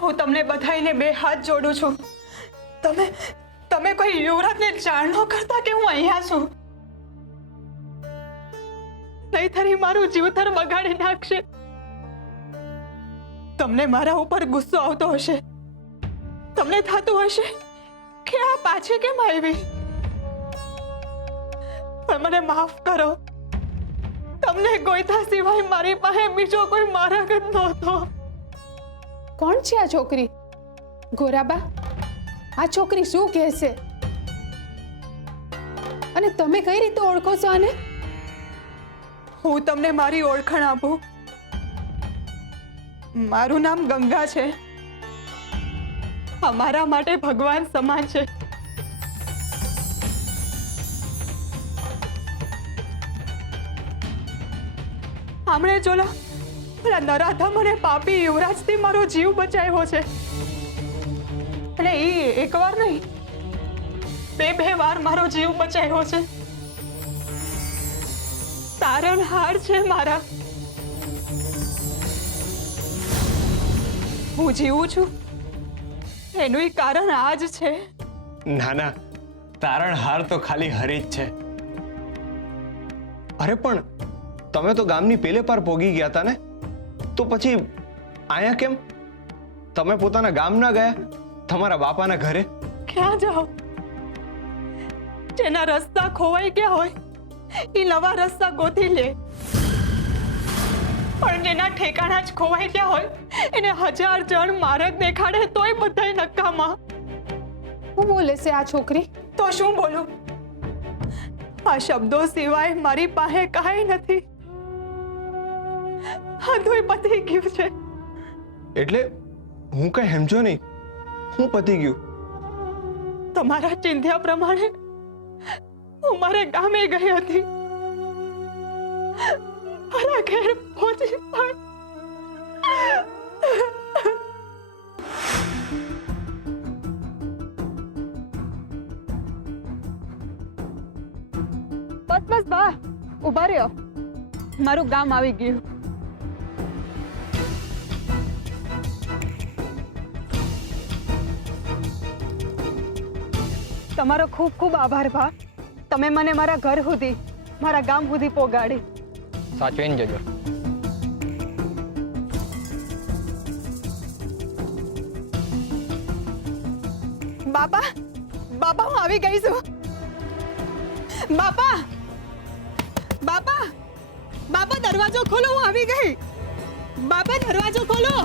હું તમને બધાઈને બે હાથ જોડું છું. તમે કોઈ યુવરાજને જાણ ન કરતા કે હું અહીંયા છું. નહીંતર મારું જીવતર બગાડી નાખશે. તમને મારા ઉપર ગુસ્સો આવતો હશે. તમને થતું હશે કે આ પાછી કેમ આવી. પણ મને માફ કરો. તમને ગોઈતા સિવાય મારી પાસે બીજો કોઈ માર્ગ જ નહોતો. કોણ છે આ છોકરી? ગોરાબા, આ છોકરી શું કહે છે? અને તમે કઈ રીતે ઓળખો છો આને? હું તમને મારી ઓળખાણ આપું. મારું નામ ગંગા છે. અમારા માટે ભગવાન સમાન છે. આમણે જોલા પેલા નરાધમ અને પાપી યુવરાજથી મારો જીવ બચાવ્યો છે. અને એ એકવાર નહીં, બે વાર મારો જીવ બચાવ્યો છે. તારણહાર છે મારા. હું જીવું છું એનું કારણ આ જ છે. ના ના, તારણહાર તો ખાલી હરી જ છે. અરે પણ તમે તો ગામની પેલે પાર પોગી ગયા હતા ને, તો પછી આયા કેમ? તમે પોતાના ગામ ના ગયા, તમારા બાપાના ઘરે? ક્યાં જાઓ? જેના રસ્તા ખોવાઈ ગયા હોય એ નવા રસ્તા ગોતી લે. પણ જેના ઠેકાણા જ ખોવાઈ ગયા હોય એને 1000 જણ માર્ગ દેખાડે તોય બધાય નકામા. શું બોલે છે આ છોકરી? તો શું બોલું? આ શબ્દો સિવાય મારી પાસે કાંઈ નથી. બધું પતી ગયું છે. એટલે હું કઈ સમજો નહીં. હું પતી ગયું? તમારા ચિંધ્યા પ્રમાણે હું મારે ગામે ગઈ હતી. મારા ઘેર પહોંચી પણ બસ બા, ઉભા રહ્યો. મારું ગામ આવી ગયું. તમારો ખૂબ ખૂબ આભાર ભા. તમે મને મારા ઘર સુધી, મારા ગામ સુધી પોગાડી. સાચવીને જજો. બાપા, બાપા હું આવી ગઈ છું. બાપા, બાપા, બાપા દરવાજો ખોલો, હું આવી ગઈ. બાપા દરવાજો ખોલો.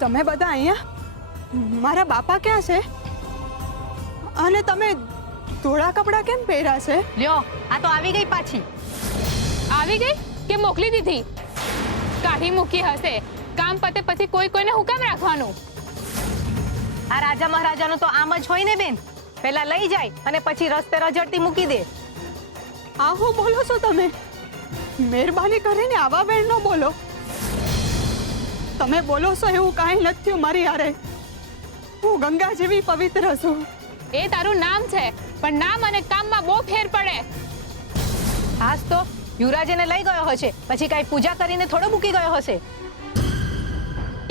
તમે બધા અહીંયા? મારા બાપા ક્યાં છે? અને તમે ધોળા કપડાં કેમ પહેર્યા છે? લ્યો, આ તો આવી ગઈ પાછી. આવી ગઈ કે મોકલી દીધી? કાઢી મૂકી હશે. કામ પતે પછી કોઈને હુકમ રાખવાનું. આ રાજા મહારાજાનું તો આમ જ હોય ને બેન. પહેલા લઈ જાય અને પછી રસ્તે રજડતી મૂકી દે. આ હું બોલો છો તમે? મહેરબાની કરીને આવા વેણ ન બોલો. તમે બોલો છો એવું કાંઈ નથી થયું મારી હારે. હું ગંગા જેવી પવિત્ર છું. એ તારું નામ છે, પણ નામ અને કામમાં બહુ ફેર પડે. આજ તો યુવરાજ એને લઈ ગયો હશે, પછી કઈ પૂજા કરીને થોડો મૂકી ગયો હશે.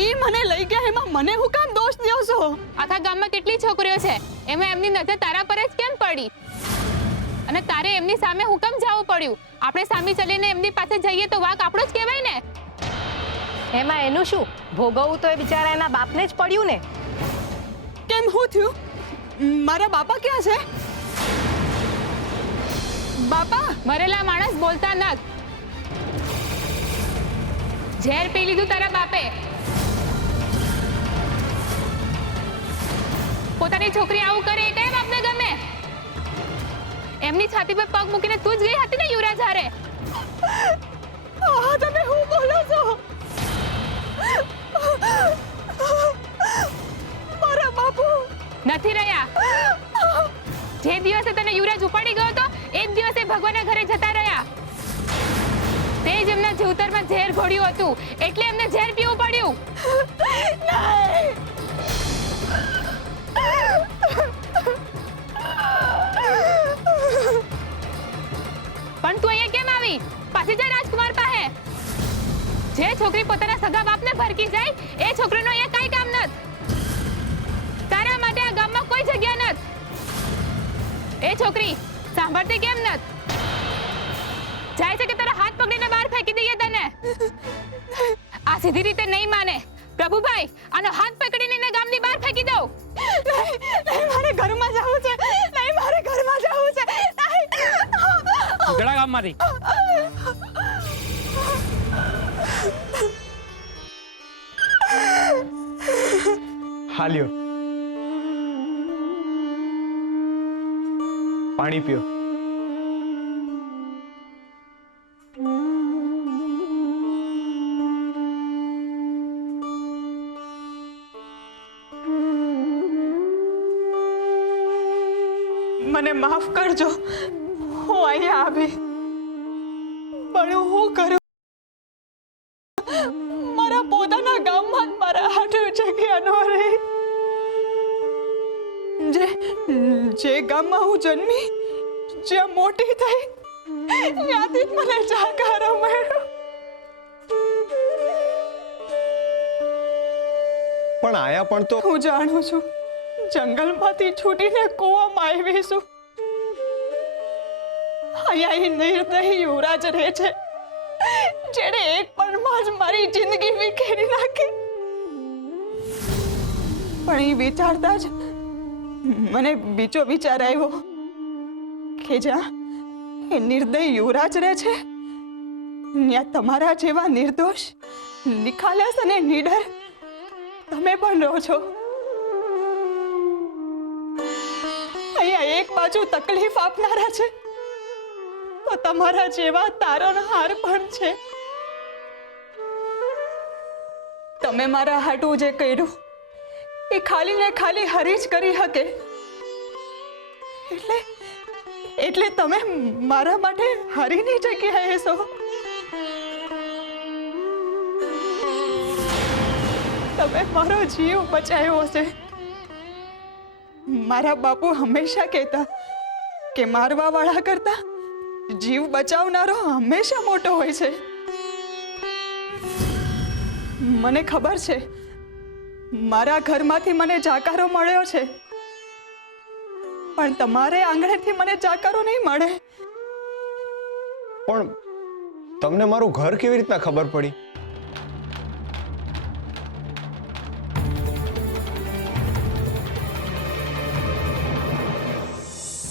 એ મને લઈ ગયા એમાં મને હું કામ દોષ દ્યો છો? આખા ગામમાં કેટલી છોકરીઓ છે, એમાં એમની નજર તારા પર જ કેમ પડી? અને તારે એમની સામે હુકમ જવું પડ્યું. આપણે સામે ચલીને એમની પાસે જઈએ તો વાક આપણો જ કહેવાય ને. એમાં એનું શું? ભોગવવું તો એ બિચારા એના બાપને જ પડ્યું ને. કેમ હું થયું? મારા બાપા ક્યાં છે? બાપા, મરેલા માણસ બોલતા નત. ઝેર પી લીધું તારા બાપે. પોતાની છોકરી આવું કરે એ કઈ બાપને ગમે? એમની છાતી પર પગ મૂકીને તું જ ગઈ હતી ને યુવરાજ હારે. તમે હું બોલો છો? મારા બાપુ નથી રહ્યા. જે દિવસે તને યુવરાજ ઉપાડી ગયો હતો એ જ દિવસે ભગવાનના ઘરે જતા રહ્યા. તે જ એમના જીવતરમાં ઝેર ઘોડ્યું હતું એટલે એમને ઝેર પીવું પડ્યું. પણ તું અહીંયા કેમ આવી? પાછી જા રાજકુમાર પાસે. જે છોકરી પોતાના સગા બાપને ભરકી જાય એ છોકરીનો અહીંયા કાંઈ કામ નથી. તારા માટે આ ગામમાં કોઈ જગ્યા નથી. એ છોકરી સાંભળતી કેમ નથી? જાય છે કે તારા હાથ પકડીને બહાર ફેંકી દઈએ તને? આ સીધી રીતે નહીં માને. પ્રભુભાઈ, આનો હાથ પકડીને એને ગામની બહાર ફેંકી દો. નહીં, મારે ઘરમાં જવું છે. નહીં, મારે ઘરમાં જવું છે. નીકળા ગામમાંથી. હાલ્યો, પાણી પીઓ. મને માફ કરજો, હું અહીંયા આવી, પણ હું કરું? મારા પોતાના ગામમાં જ મારા હાથે જગ્યા ન રહી. જે ગામમાં હું જન્મી, જ્યાં મોટી થઈ, ત્યાંથી જ મને જાકારો મળ્યો. પણ આયા પણ તો હું જાણું છું, જંગલમાંથી છૂટીને કૂવામાં આવી છું. અહીંયા એ નિર્દય યુવરાજ રહે છે, જેણે એક પળમાં જ મારી જિંદગી વિખેરી નાખી. પણ એ વિચારતા જ મને બીજો વિચાર આવ્યો કે જ્યાં એ નિર્દય યુવરાજ રહે છે, ત્યાં તમારા જેવા નિર્દોષ, નિખાલસ અને નીડર તમે પણ રહો છો. અહીંયા એક બાજુ તકલીફ આપનારા છે, તો તમારા જેવા તારણહાર પણ છે. તમે મારા હાટું જે કર્યું એ ખાલી ને ખાલી હરી જ કરી શકે. એટલે તમે મારા માટે હરીની જગ્યાએ છો. તમે મારો જીવ બચાવ્યો છે. મારા બાપુ હંમેશા કહેતા કે મારવા વાળા કરતા જીવ બચાવનારો હંમેશા મોટો હોય છે. મને ખબર છે, મારા ઘરમાંથી મને જાકારો મળ્યો છે, પણ તમારે આંગણેથી મને જાકારો નહીં મળે. પણ તમને મારું ઘર કેવી રીતના ખબર પડી?